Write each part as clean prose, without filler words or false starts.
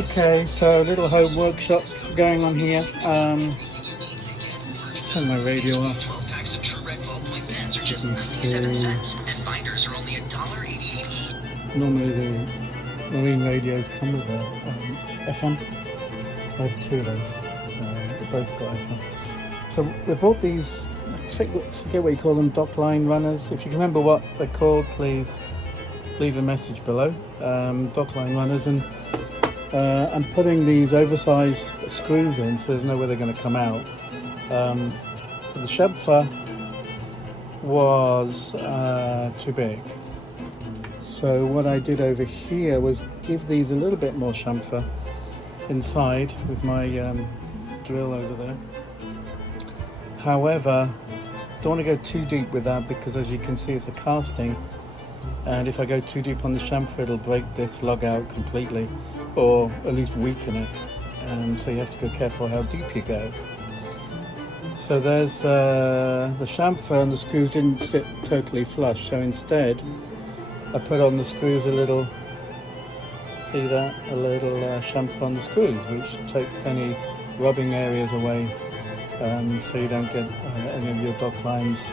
Okay, so a little home workshop going on here. Turn my radio off. You can see. Normally the marine radios come with a FM. I have two of those. They both got FM. So we bought these, I forget what you call them, dock line runners. If you can remember what they're called, please leave a message below. Dock line runners, and I'm putting these oversized screws in, so there's no way they're going to come out. The chamfer was too big. So what I did over here was give these a little bit more chamfer inside with my drill over there. However, don't want to go too deep with that because, as you can see, it's a casting, and if I go too deep on the chamfer, it'll break this lug out completely, or at least weaken it. So you have to be careful how deep you go. So there's the chamfer, and the screws didn't sit totally flush, so instead I put on the screws a little, see that? A little chamfer on the screws, which takes any rubbing areas away, so you don't get any of your dock lines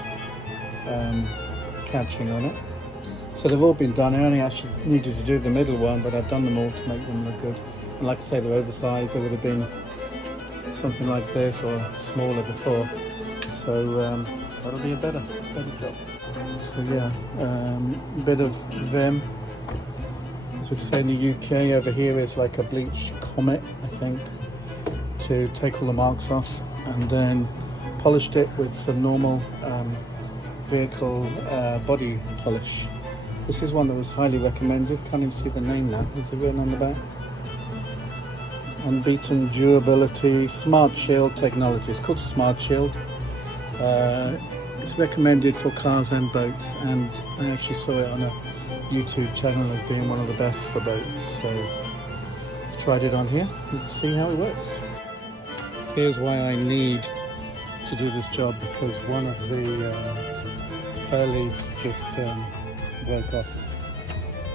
catching on it. So they've all been done. I only actually needed to do the middle one, but I've done them all to make them look good. And like I say, they're oversized. They would have been something like this or smaller before. So that'll be a better job. So yeah, a bit of Vim. As we say in the UK, over here is like a bleach Comet, I think, to take all the marks off, and then polished it with some normal vehicle body polish. This is one that was highly recommended. Can't even see the name now. Is it written on the back? Unbeaten durability, Smart Shield technology. It's called Smart Shield. It's recommended for cars and boats, and I actually saw it on a YouTube channel as being one of the best for boats. So tried it on here. You can see how it works. Here's why I need to do this job, because one of the fair leads just broke off.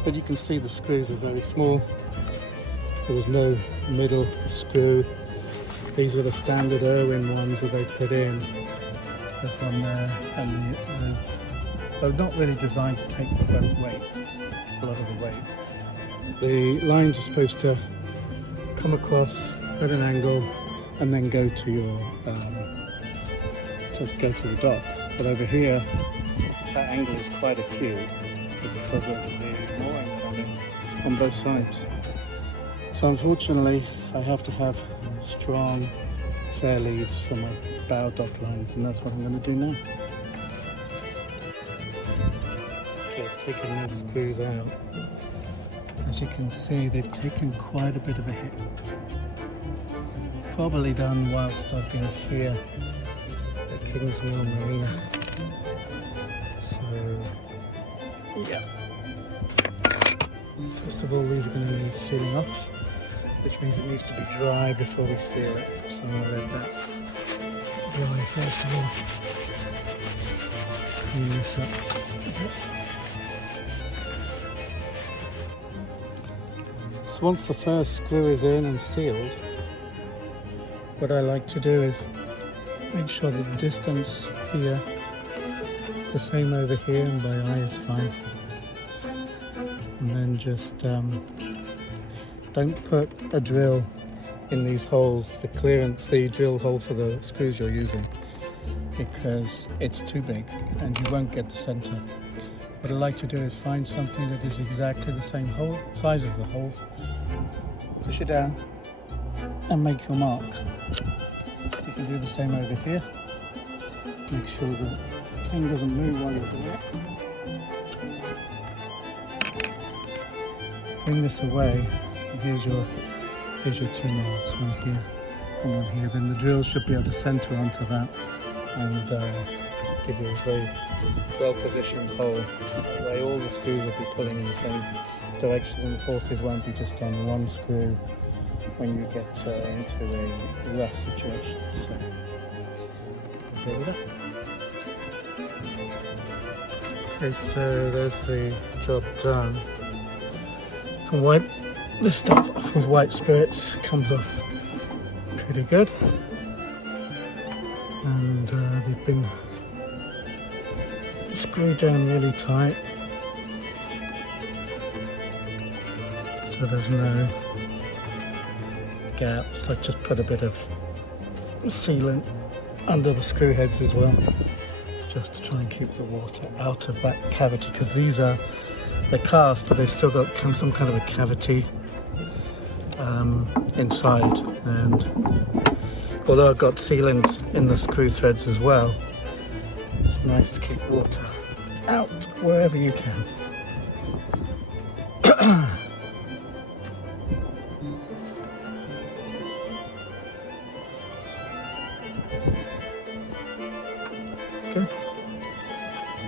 But you can see the screws are very small. There was no middle screw. These are the standard Irwin ones that they put in. There's one there, and they're not really designed to take the boat weight, a lot of the weight. The lines are supposed to come across at an angle and then go to your to the dock. But over here, that angle is quite acute because of the mooring on both sides. So unfortunately, I have to have strong fair leads for my bow dock lines, and that's what I'm going to do now. Okay, I've taken those screws out. As you can see, they've taken quite a bit of a hit. Probably done whilst I've been here at Kingsmill Marina. So, yeah. First of all, these are going to need sealing off, which means it needs to be dry before we seal it. So I'm going to let that dry first of all. Clean this up. So once the first screw is in and sealed, what I like to do is make sure that the distance here is the same over here, and by eye is fine. And then just don't put a drill in these holes, the drill hole for the screws you're using, because it's too big and you won't get the center. What I like to do is find something that is exactly the same size as the holes, push it down and make your mark. You can do the same over here. Make sure the thing doesn't move while you're doing it. Bring this away. Here's your two marks, one here and one here. Then the drill should be able to center onto that and give you a very well positioned hole. That way all the screws will be pulling in the same direction, and the forces won't be just on one screw when you get into a rough situation. So there we go. Okay, so there's the job done. You can wipe this stuff off with white spirits, comes off pretty good. And they've been screwed down really tight, so there's no gaps. I just put a bit of sealant under the screw heads as well, just to try and keep the water out of that cavity, because they're cast, but they've still got some kind of a cavity inside, and although I've got sealant in the screw threads as well, it's nice to keep water out wherever you can. Good.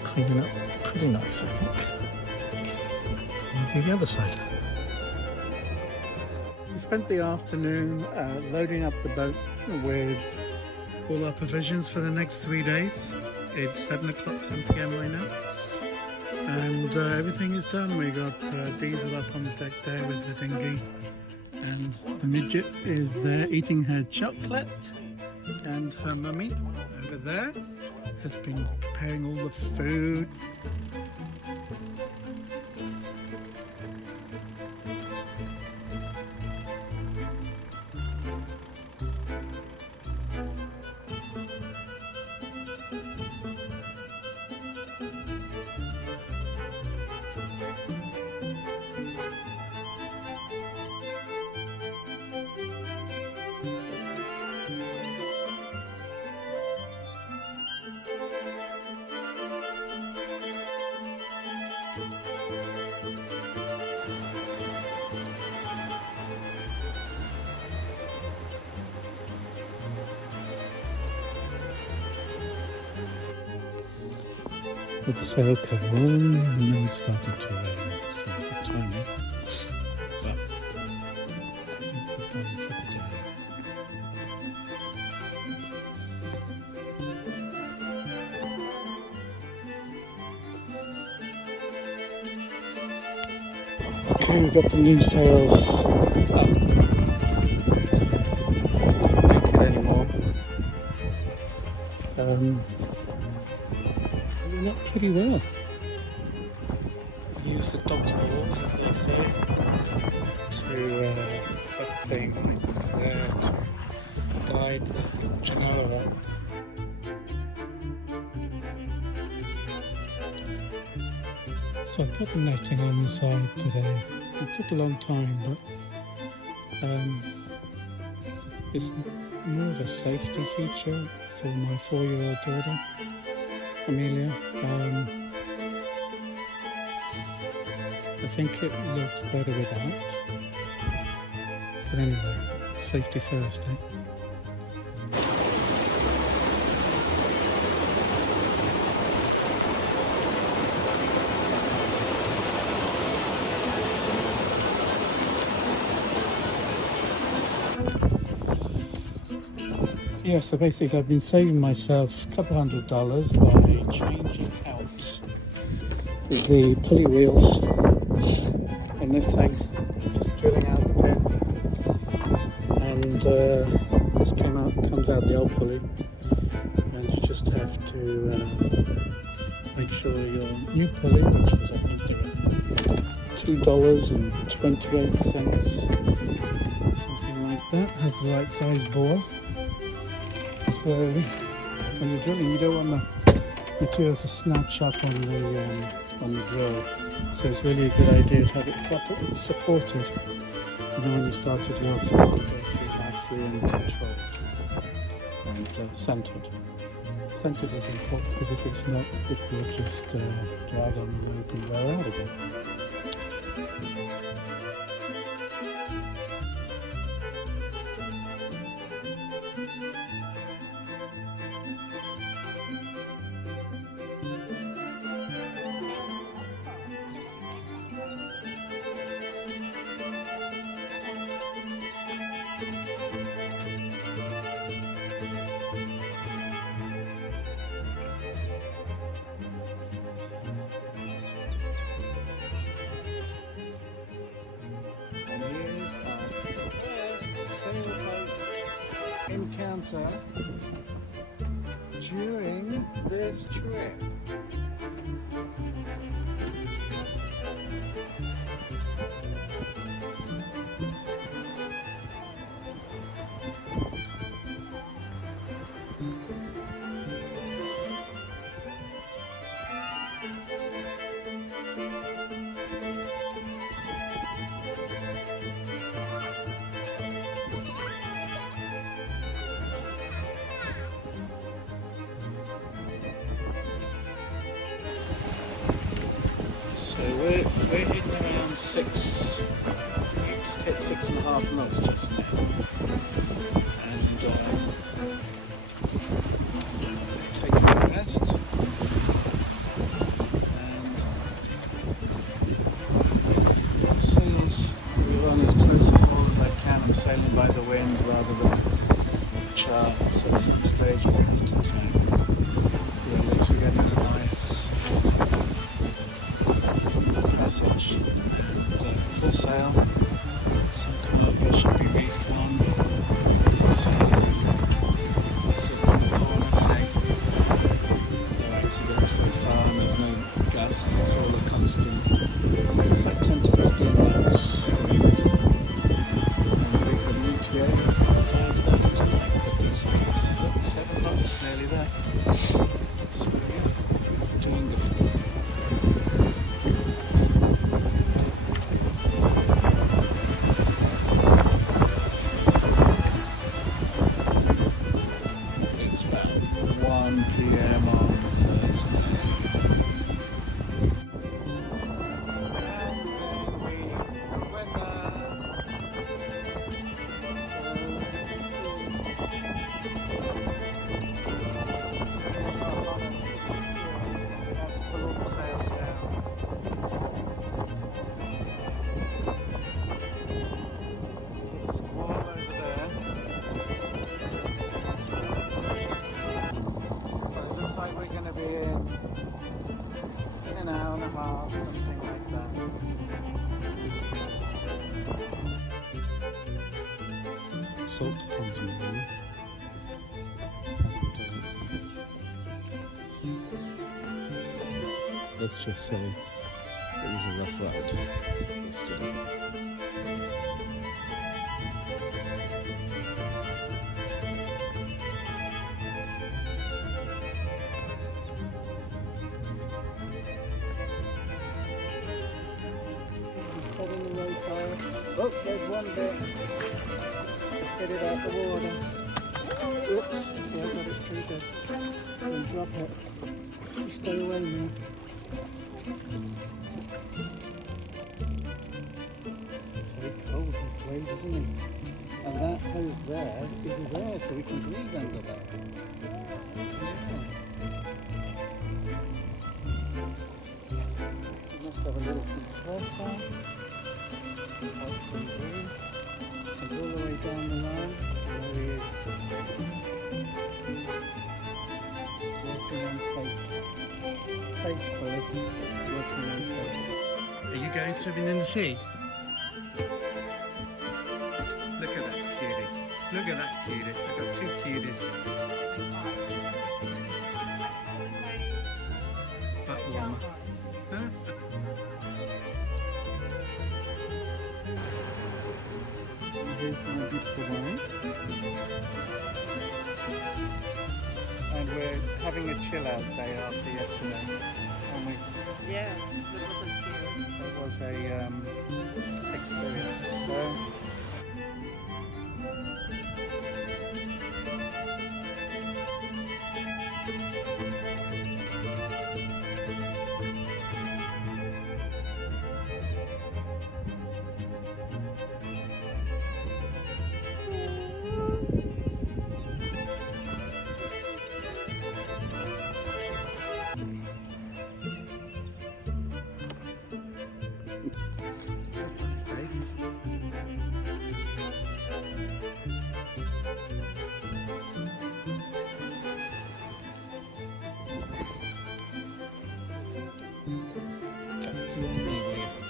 Cleaning up pretty nice, I think. And do the other side. We spent the afternoon loading up the boat with all our provisions for the next 3 days. It's 7 p.m. right now, and everything is done. We got Diesel up on the deck there with the dinghy, and the midget is there eating her chocolate, and her mummy over there has been preparing all the food. With the sail cover on, and then it started to rain, so good timing. But I think we're done for the day. Okay, we've got the new sails up, so not naked anymore. Up pretty well. I use the dog's balls, as they say, to put things there to guide the Genoa up. So I put the netting on the side today. It took a long time, but it's more of a safety feature for my 4-year-old daughter, Amelia. I think it looks better without, but anyway, safety first, eh? Yeah, so basically I've been saving myself a couple $100 by changing out the pulley wheels in this thing, just drilling out the pin, and this comes out the old pulley, and you just have to make sure your new pulley, which was I think they were $2.28, something like that, has the right size bore. So when you're drilling, you don't want the material to snatch up on the drill. So it's really a good idea to have it properly supported. And then when you start to drill through, it goes through nicely and controlled and centered. Centered is important, because if it's not, it will just drag on the rope and wear out again. encounter during this trip. So we're hitting around 6.5 knots just now, and taking a rest, and as soon as we run as close to pole as I can, I'm sailing by the wind rather than chart, so at some stage we have to turn. Yeah, at least we're getting a nice passage and full sail. Some cargo should be reefed on. Full sail, sit on the corner, safe. No accidents so far, and there's no gusts, it's all a constant. It's like 10 to 15 knots. And we could need to go 5 knots tonight, but this was 7 knots, nearly there. So yeah, doing good. It's about 1 PM on Thursday. We're going to be in an hour and a half, something like that. Salt Ponds Marina. Let's just say it was a rough ride yesterday. Oh, there's one bit. Let's get it out the water. Oops, yeah, I got it through there. And drop it. Stay away now. It's very cold, this blade, isn't it? And that hose there is his air, so we can breathe under that. We must have a little compressor. And all the way down the line, there he is, working on faithfully working on faith. Are you going swimming in the sea? Look at that cutie, look at that cutie, I've got 2 cuties. Butt warmer. Huh? Here's my beautiful wife. And we're having a chill out day after yesterday, aren't we? Yes, it was a scary. It was a experience. So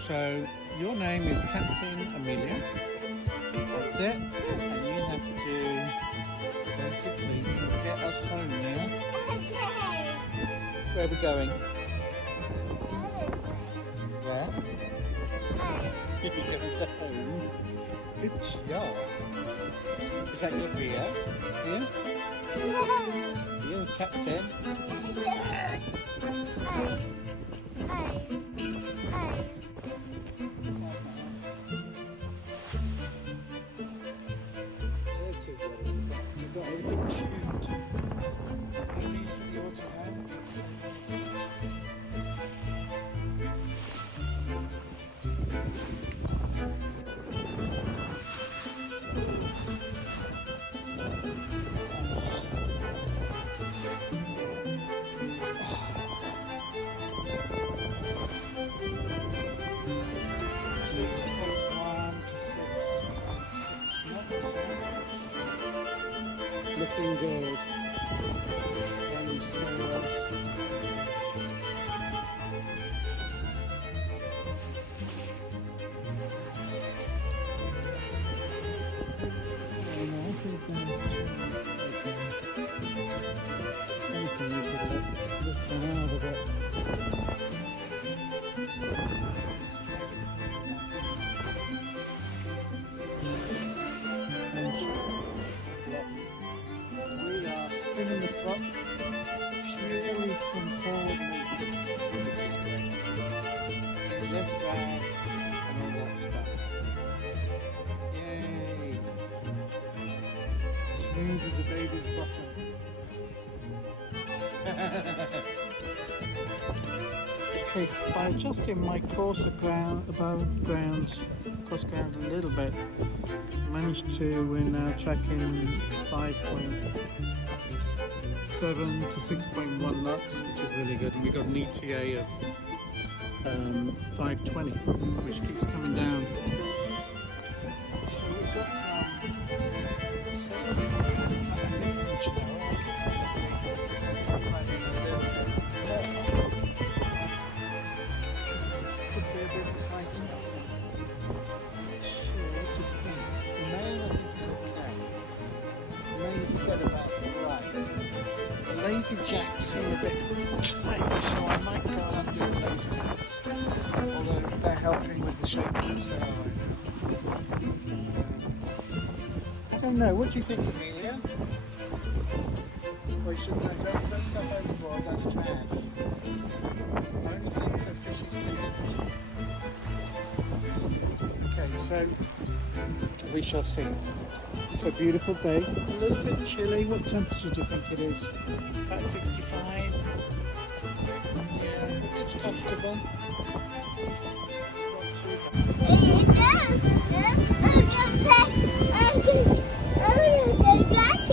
So your name is Captain Amelia. That's it. And you have to do Where are we going? Where? You're going to home. Good job. Is that your beer? Yeah? You're the captain. You've got everything tuned. You need for the AUTOHELM. Looking good. And sails. This one out of it. We are spinning the top purely from forward movement, which is great. There's less drag and all that stuff. Yay! Smooth as a baby's bottom. Okay, by adjusting my course ground a little bit, managed to, we're now tracking 5.7 to 6.1 knots, which is really good. We got an ETA of 520, which keeps coming down. So we've got sails in this could be a bit tighter. Said about the right. The lazy jacks seem a bit tight, so I might go and do the lazy jacks. Although they're helping with the shape of the sail right now. I don't know, what do you think, Amelia? Well, you should don't throw stuff overboard, that's trash. I only think so fishes can. Okay, so we shall see. It's a beautiful day, a little bit chilly. What temperature do you think it is? About 65. Yeah, it's comfortable.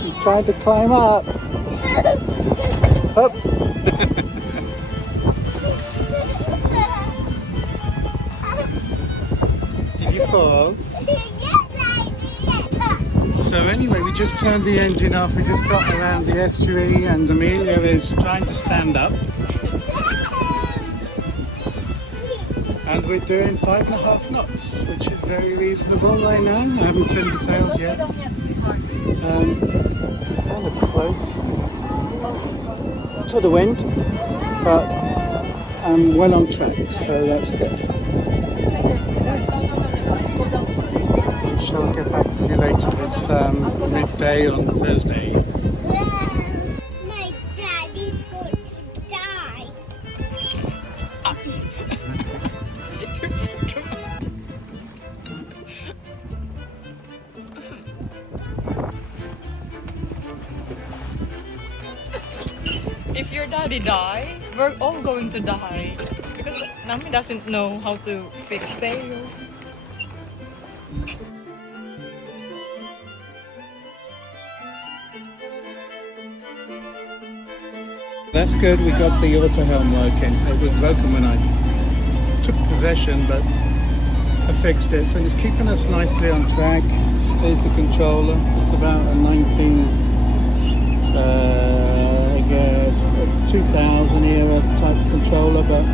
You tried to climb up. Up. Did you fall? So anyway, we just turned the engine off, we just got around the estuary and Amelia is trying to stand up. And we're doing 5.5 knots, which is very reasonable right now. I haven't trimmed the sails yet. Kind of close to the wind, but I'm well on track, so that's good. I'll get back to you later. It's midday on Thursday. My daddy's going to die. You're so dramatic. If your daddy die, we're all going to die. Because Nami doesn't know how to fix sail. That's good, we got the AUTOHELM working. It was broken when I took possession, but I fixed it. So it's keeping us nicely on track. There's the controller. It's about a 2000 era type controller, but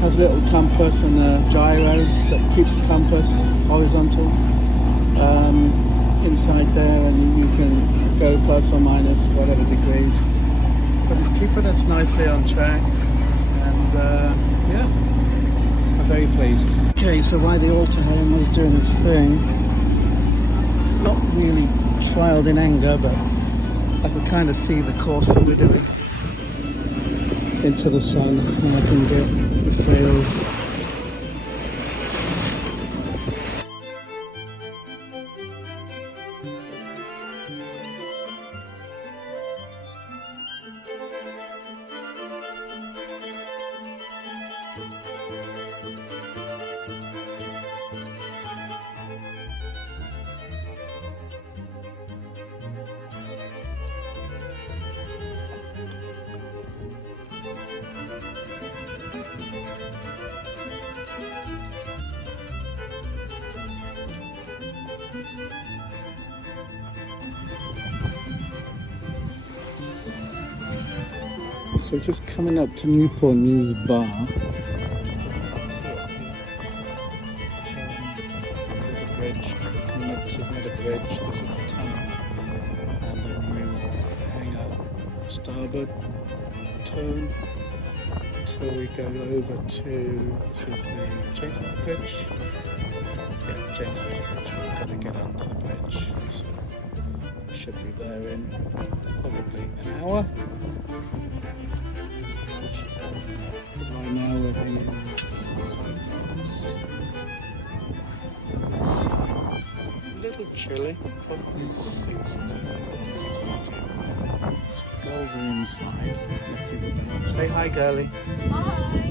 has a little compass and a gyro that keeps the compass horizontal inside there, and you can go plus or minus whatever degrees. But it's keeping us nicely on track, and yeah, I'm very pleased. Okay, so while the AUTOHELM was doing its thing, not really trialed in anger, but I could kind of see the course that we're doing into the sun, and I can get the sails. So just coming up to Newport News Bar. There's a bridge. Coming up to near the bridge. This is the tunnel. And then we will hang up starboard, turn until we go over to, this is the Jameswood Bridge. Yeah, Jameswood Bridge. We've got to get under the bridge. So we should be there in probably an hour. Right now we're hanging Salt Ponds. It's a little chilly, probably 60. Girls are inside. Let's see what they say hi, girlie. Hi.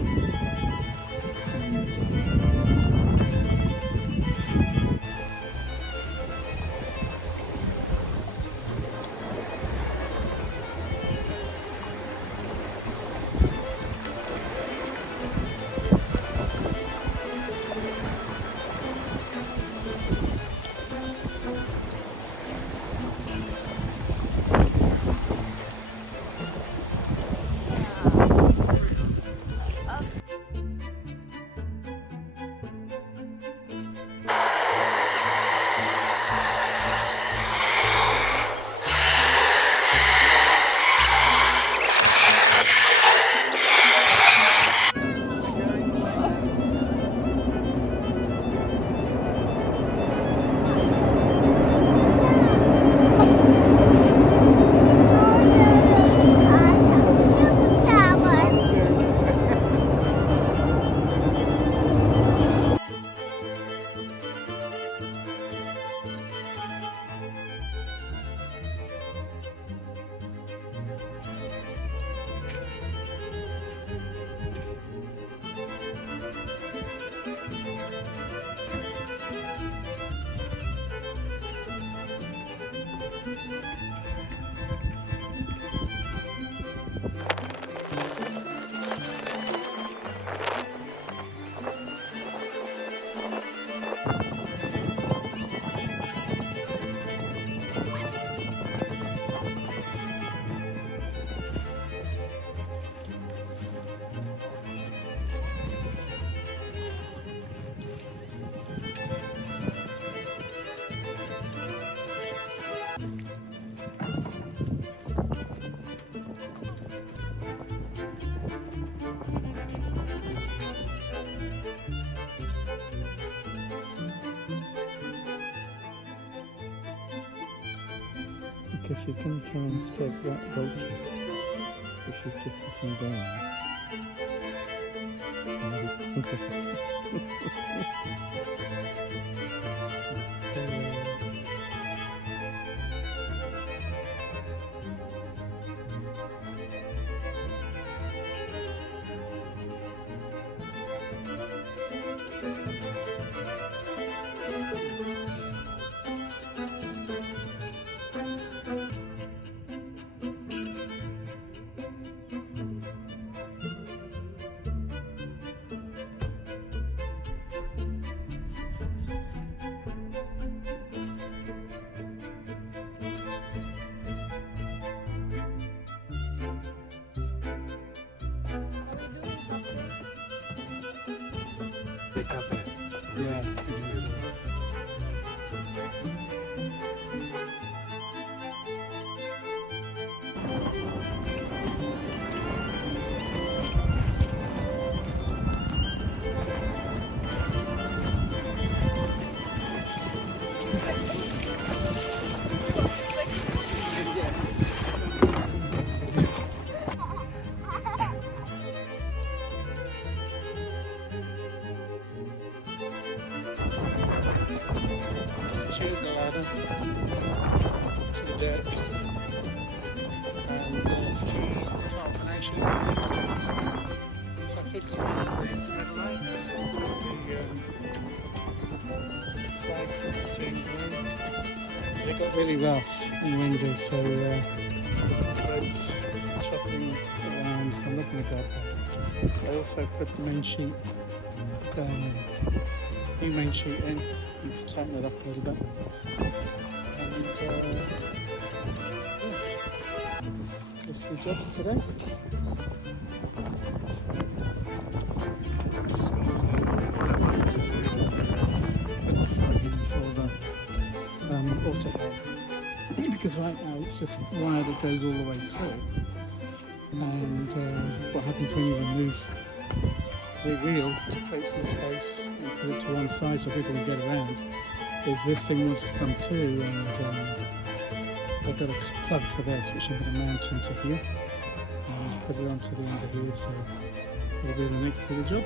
Because she's going to try and strike that boat, but she's just sitting down. Yeah. and skiing on the top. And actually, since I fixed one of these red lights, the flags and the strings in, they got really rough and windy, so boats chopping around, so I'm not going to go up there. I also put the main sheet, new main sheet in, and to tighten it up a little bit. And a few jobs today. AUTOHELM, because right now it's just wire that goes all the way through, and what happens when you remove the wheel to create some space and put it to one side so people can get around, is this thing wants to come too, and I've got a plug for this which I'm going to mount into here and put it onto the end of here, so it'll be the next little job.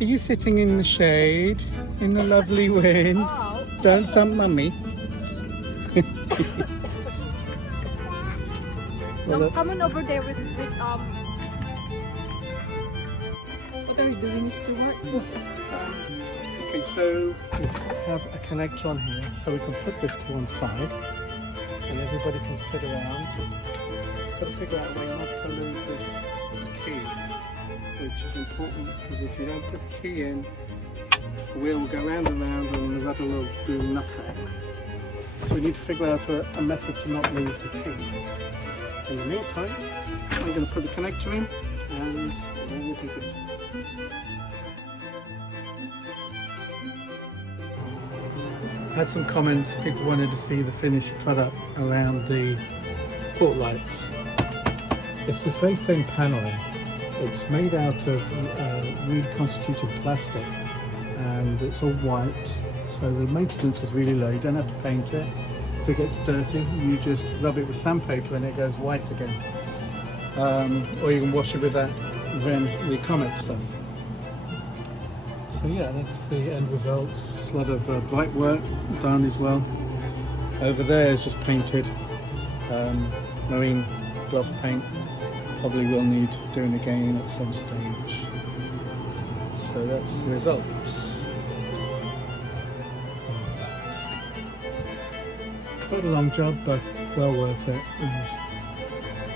Are you sitting in the shade, in the lovely wind? Oh. Don't thump mummy. Well, Come on over there with what are you doing, Stuart? okay, so we have a connector on here, so we can put this to one side, and everybody can sit around. Got to figure out a way not to lose this key, which is important, because if you don't put the key in, the wheel will go round and round and the rudder will do nothing. So we need to figure out a method to not lose the key. In the meantime, I'm going to put the connector in and all will be good. Had some comments, people wanted to see the finished product around the port lights. It's this very thin paneling. It's made out of reed constituted plastic, and it's all white, so the maintenance is really low. You don't have to paint it. If it gets dirty, you just rub it with sandpaper and it goes white again. Or you can wash it with that the Comet stuff. So yeah, that's the end results. A lot of bright work done as well. Over there is just painted marine gloss paint. Probably will need doing again at some stage. So that's the results of that. Quite a long job, but well worth it. And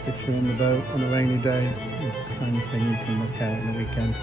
if you're in the boat on a rainy day, it's the kind of thing you can look at in the weekend.